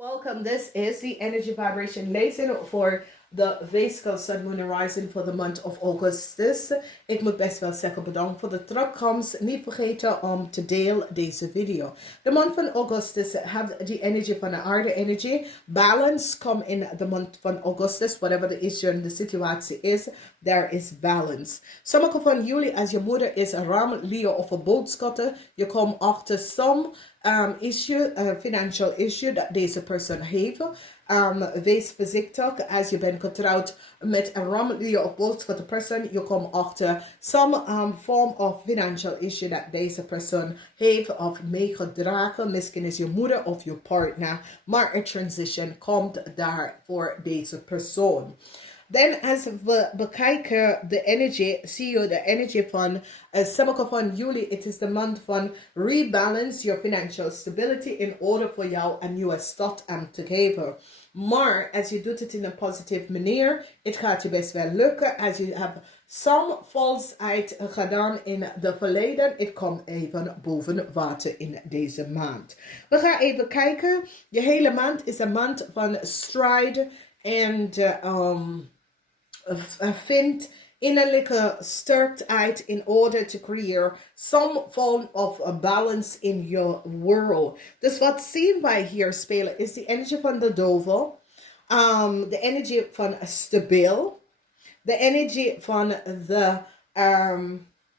Welcome. This is the energy vibration lesson voor de Weegschaal Sun Moon Rising voor de month of Augustus. Ik moet best wel zeggen bedankt voor de terugkomst. Niet vergeten om te delen deze video. De month van Augustus heeft die energie van de aarde energy. Balance come in the month van Augustus. Whatever the issue en de situatie is, there is balance. Sommige van jullie, als je moeder is een ram, Leo of een boodschatter, je komt achter some issue, financial issue dat deze persoon heeft. Wees voorzichtig als je bent getrouwd met een ram, Leo of boodschatter persoon. Je komt achter some form of financial issue dat deze persoon heeft of meegedragen. Misschien is je moeder of je partner, maar een transition komt daar voor deze persoon. Dan als we bekijken de energie, zie je de energie van sommige van jullie. Het is de maand van rebalance your financial stability in order voor jou een nieuwe start aan te geven. Maar als je doet het in een positieve manier, het gaat je best wel lukken. Als je hebt some valsheid gedaan in het verleden, het komt even boven water in deze maand. We gaan even kijken. Je hele maand is een maand van strijd en vind innerlijke sterkheid in order to create some form of a balance in your world. Dus wat zien wij hier spelen is de energie van de duivel, de energie van stabiel, de energie van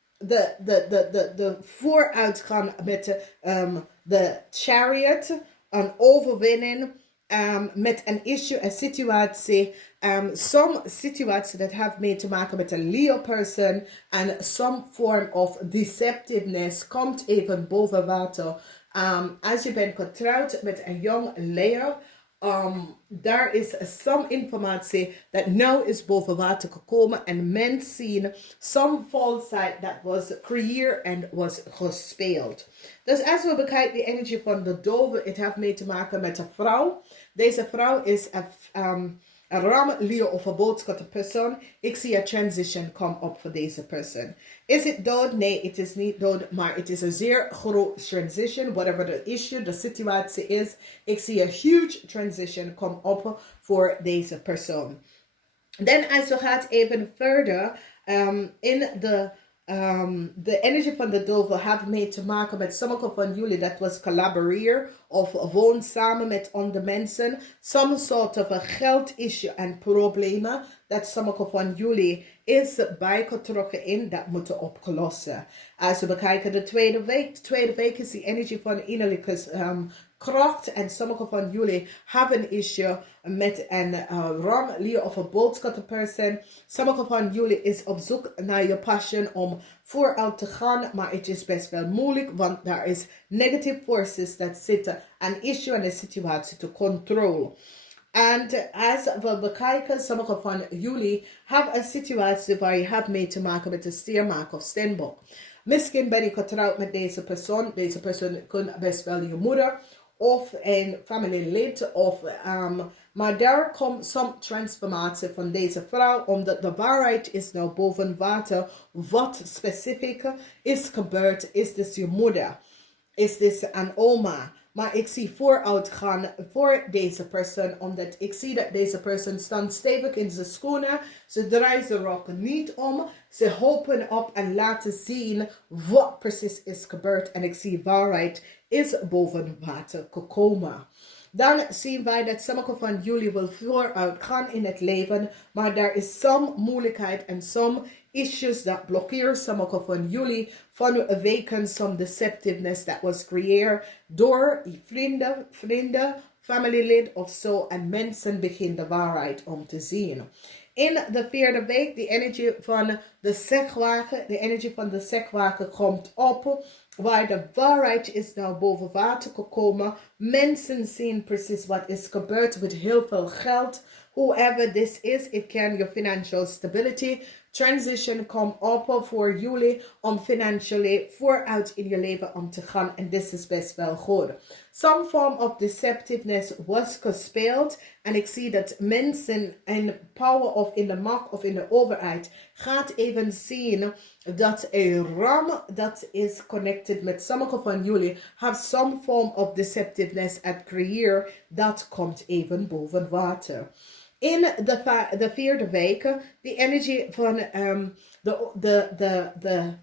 de vooruitgang met de chariot, een overwinning. Met een issue, een situatie, some situatie dat heeft mee te maken met een Leo person en some form of deceptiveness komt even boven water. Als je bent getrouwd met een jong Leo, daar is some informatie dat nu is boven water gekomen en men zien some falsheid dat was creëerd en was gespeeld. Dus als we bekijken de energie van de dove, het heeft mee te maken met een vrouw. Deze vrouw is een ram, Leo of een boodschatter persoon. Ik zie een transition come op voor deze persoon. Is het dood? Nee, het is niet dood, maar het is een zeer groot transition. Whatever the issue, de situatie is, ik zie een huge transition come op voor deze persoon. Dan als we gaan even verder in de energie van de duivel heeft mee te maken met sommige van jullie dat was collaboreren of woon samen met andere mensen. Some sort of a geld issue en problemen dat sommige van jullie is bijgetrokken in dat moeten oplossen. Als we bekijken de tweede week is de energie van innerlijke kracht en sommige van jullie hebben een issue met een ram, Leo of een boodschapper person. Sommige van jullie is op zoek naar je passion om vooruit te gaan, maar het is best wel moeilijk, want daar is negative forces dat zitten een issue en een situatie te controleren. En als we bekijken, sommige van jullie hebben een situatie waar je hebt mee te maken met een stiermaker of steenbok. Misschien ben je getrouwd met deze persoon. Deze persoon kan best wel je moeder of een familielid. Maar daar komt some transformatie van deze vrouw. Omdat de waarheid is nou boven water. Wat specifiek is gebeurd. Is dit je moeder? Is dit een oma? Maar ik zie vooruitgaan voor deze persoon. Omdat ik zie dat deze persoon staat stevig in zijn schoenen. Ze draaien ze rokken niet om. Ze hopen op en laten zien wat precies is gebeurd. En ik zie waarheid is boven water gekomen. Dan zien wij dat sommige van jullie wil vooruit gaan in het leven. Maar er is some moeilijkheid en some issues dat blokkeren sommige van jullie vanwege some deceptiveness that was creëerd door vrienden, familielid of zo. En mensen beginnen de waarheid om te zien. In de vierde week, de energie van de zegwagen komt op. Waar de waarheid is nou boven water gekomen. Mensen zien precies wat is gebeurd met heel veel geld. Whoever this is, it can your financial stability Transition komt op voor jullie om financiële vooruit in je leven om te gaan. En dit is best wel goed. Some form of deceptiveness was gespeeld. En ik zie dat mensen in power of in de macht of in de overheid gaat even zien dat een ram dat is connected met sommige van jullie have some form of deceptiveness at creëer. Dat komt even boven water. In de vierde week, de energie van de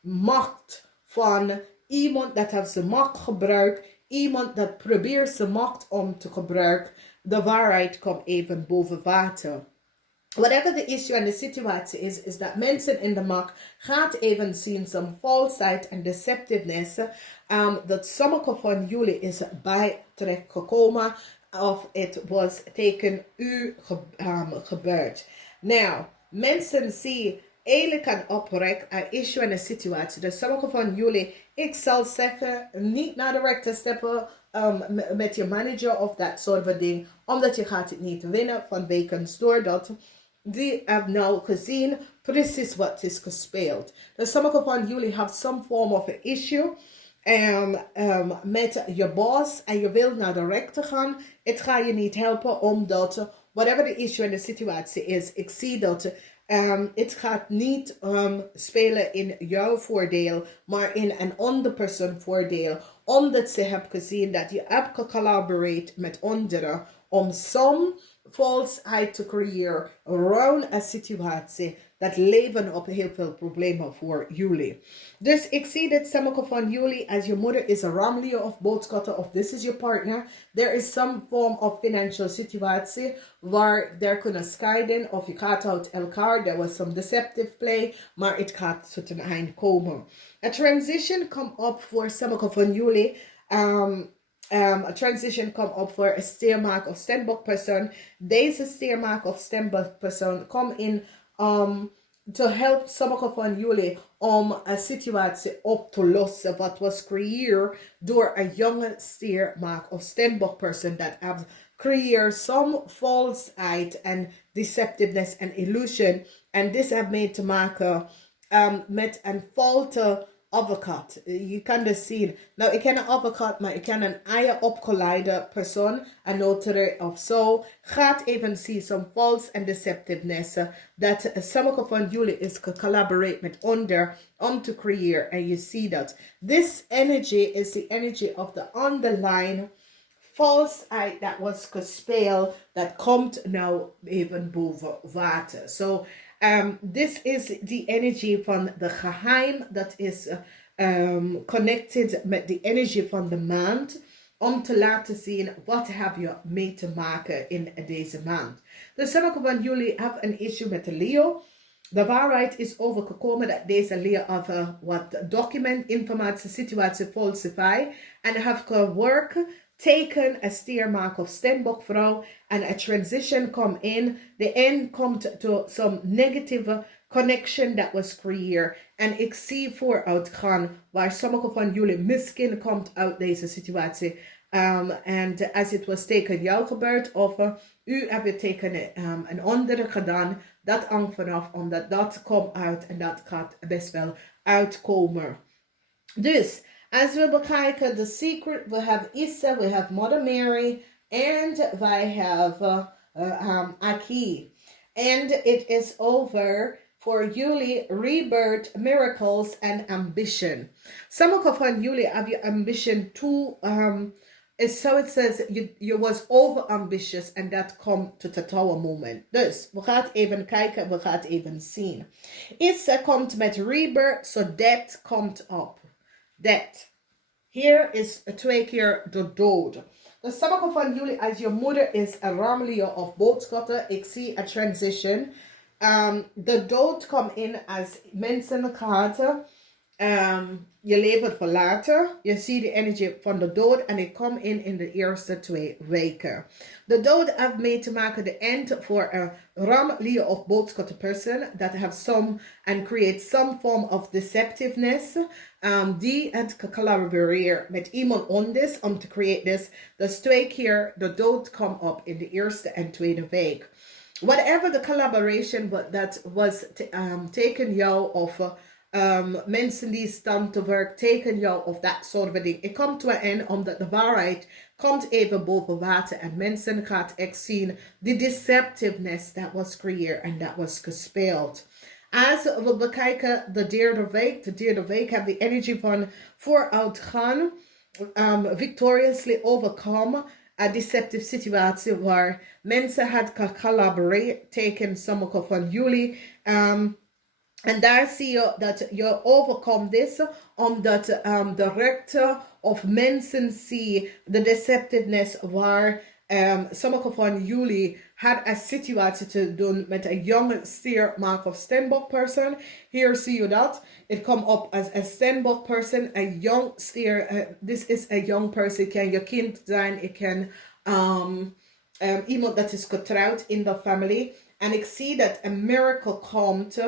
macht van iemand dat heeft zijn macht gebruikt, iemand dat probeert zijn macht om te gebruiken, de waarheid komt even boven water. Whatever the issue en de situatie is dat mensen in de macht gaat even zien some falsheid en deceptiveness, dat sommige van jullie is bij terecht gekomen of het was tegen u gebeurd. Nou, mensen zien eerlijk en oprecht een issue en een situatie. Dus sommige van jullie, ik zal zeggen, niet naar de rechter stappen met je manager of dat soort van ding, omdat je gaat het niet winnen vanwege doordat die hebben nou gezien precies wat is gespeeld. Dus sommige van jullie have some form of an issue met je boss en je wilt naar de rechter gaan. Het gaat je niet helpen omdat whatever the issue en de situatie is, ik zie dat het gaat niet spelen in jouw voordeel, maar in een andere persoon voordeel. Omdat ze hebben gezien dat je hebt gecollaboreerd met anderen om some falsheid te creëren rond een situatie dat leven op heel veel problemen voor jullie. Dus ik zie dat sommige van jullie, als je moeder is een ramlier of boodschatter of this is your partner, there is some form of financial situatie waar er kunnen scheiden of je gaat uit elkaar, there was some deceptive play, maar het gaat tot een eind komen. A transition komt op voor sommige van jullie. A transition komt op voor een steermaak of stembokpersoon. Deze steermaak of stembokpersoon komt in te helpen sommige van jullie om een situatie op te lossen wat was gecreëerd door een jonge steermaak of stembokpersoon dat heeft creëerd some falseheid en deceptiveness en illusion. En dit heeft mee te maken met een foute advocaat. Je kan dus zien. Nou, ik ken een advocaat, maar ik ken een eigen opgeleide persoon, een notary of zo. Gaat even zien some false and deceptiveness. Dat sommige van jullie is gecollaborate met onder om te creëren. En je ziet dat. This energy is the energy of the underlying falseheid dat was gespeeld. Dat komt nou even boven water. So, this is the energy van de geheim dat is connected met de energie van de maand om te laten zien wat heb je mee te maken in deze maand. Dus sommige van jullie hebben een issue met de Leo. De waarheid is overgekomen dat deze Leo over wat document, informatie, situatie falsify en heeft gewerkt. Teken een steermaak of stembokvrouw en een transition komt in. De end komt to some negative connection that was creëerd. En ik zie vooruitgaan waar sommige van jullie misschien komt uit deze situatie. En als het was tegen jou gebeurd of u hebt tegen een andere gedaan, dat hangt vanaf omdat dat komt uit en dat gaat best wel uitkomen. Dus as we bekijken The Secret, we have Issa, we have Mother Mary, and we have Aki. And it is over for jullie rebirth, miracles, and ambition. Sommige van jullie have your ambition to, so it says, you was over ambitious and that come to the tower moment. Dus, we gaan even kijken, we gaan even zien. Issa komt met rebirth, so that komt op. That. Hier is 2 keer de dood. Dus sommige van jullie, als je moeder is een ramlier of boodschatter, ik zie een transition. De dood komt in als mensen gaan je leven verlaten. Je ziet de energie van de dood en het komt in de eerste 2 weken. De dood heeft mee te maken de end voor een ramlier of boodschatter person that have some and create some form of deceptiveness. Die het collaboreren met iemand anders om te create this. Dus 2 keer de dood komt op in de eerste en tweede week. whatever the collaboration that was taken jou of mensen die stand te werk tegen jou of dat soort van dingen. Ik kom to een eind omdat de waarheid komt even boven water en mensen gaat echt zien de deceptiveness that was creëerd en dat was gespeeld. Als we bekijken de derde week heeft de energie van vooruitgaan, victoriously overcome a deceptive situatie waar mensen hadden collaborate tegen sommige van jullie. En daar zie je dat je overkomt dit, omdat de rechter of mensen zien de deceptiveness waar sommige van jullie had een situatie te doen met een jonge stier, mark of steenbok person. Hier zie je dat. Het komt op als een steenbok person, een young stier. This is a young person. Het kan je kind zijn, het kan iemand dat is getrouwd in de familie. En ik zie dat een miracle komt.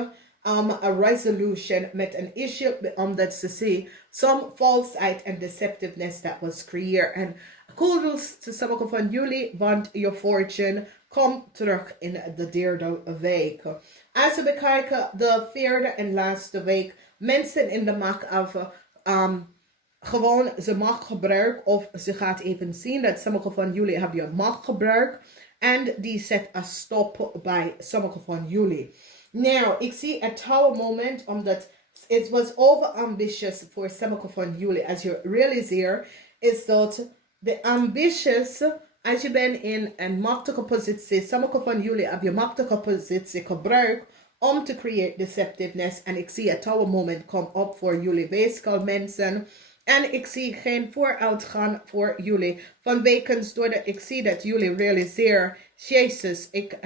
A resolution met een issue, omdat ze zien some falseheid en deceptiveness that was creëerd. En kudos to sommige van jullie, want je fortune komt terug in de derde week. Als we bekijken de vierde en laatste week, mensen in de macht af, gewoon ze macht gebruiken of ze gaat even zien dat sommige van jullie hebben je macht gebruikt en die zet een stop bij sommige van jullie. Nou, ik zie een tower moment, omdat it was overambitious voor sommige van jullie. Als je realiseert, is dat de ambitious, als je bent in een machtige positie, sommige van jullie hebben je machtige positie gebruikt om te creëren deceptiveness. En ik zie een tower moment komen op voor jullie weegschaal mensen. En ik zie geen vooruitgang voor jullie. Vanwege doordat ik zie dat jullie realiseren, Jezus, ik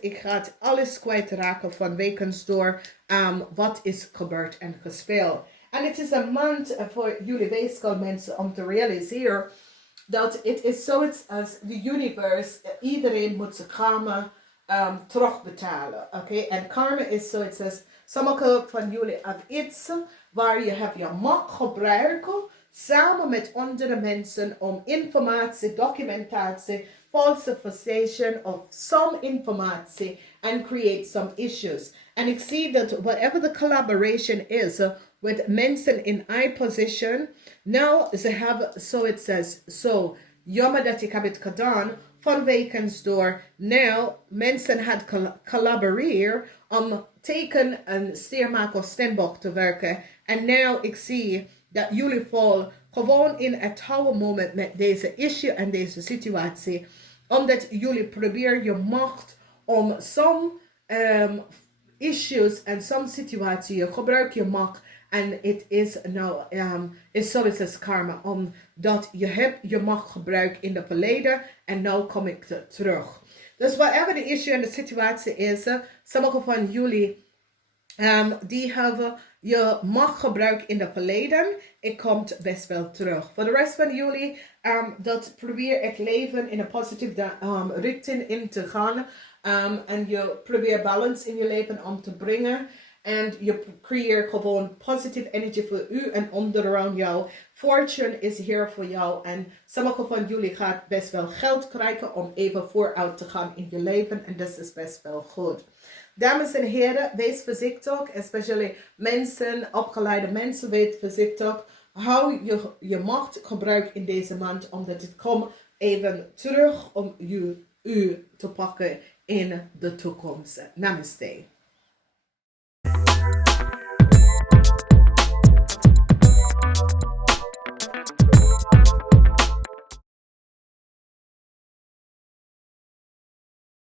ga alles kwijtraken vanwege door wat is gebeurd en gespeeld. En het is een maand voor jullie weegschaal mensen om te realiseren dat het is zoiets als de universe, iedereen moet zijn karma terugbetalen. Okay? En karma is zoiets als, sommige van jullie hebben iets waar je hebt je macht gebruiken samen met andere mensen om informatie, documentatie, falsification of some informatie and create some issues. And ik zie dat whatever the collaboration is with mensen in high position, now ze hebben, so it says, so jammer dat ik heb het gedaan, vanwege door nou mensen had collaboreerd om tegen een stiermaak of steenbok te werken. En nou ik zie dat jullie vallen gewoon in een tower moment met deze issue en deze situatie. Omdat jullie proberen je macht om some issues en some situatie, je gebruikt je macht. En het is nou, is zoiets als karma. Omdat je hebt je macht gebruikt in het verleden en nu kom ik terug. Dus whatever de issue en de situatie is, sommige van jullie die hebben je macht gebruikt in het verleden. Het komt best wel terug. Voor de rest van jullie, dat probeer het leven in een positieve richting in te gaan. En je probeert balance in je leven om te brengen. En je creëert gewoon positieve energie voor u en onderaan jou. Fortune is hier voor jou. En sommige van jullie gaat best wel geld krijgen om even vooruit te gaan in je leven. En dat is best wel goed. Dames en heren, wees voorzichtig. Especially mensen, opgeleide mensen, wees voorzichtig. Hou je macht gebruik in deze maand. Omdat het komt even terug om u te pakken in de toekomst. Namaste.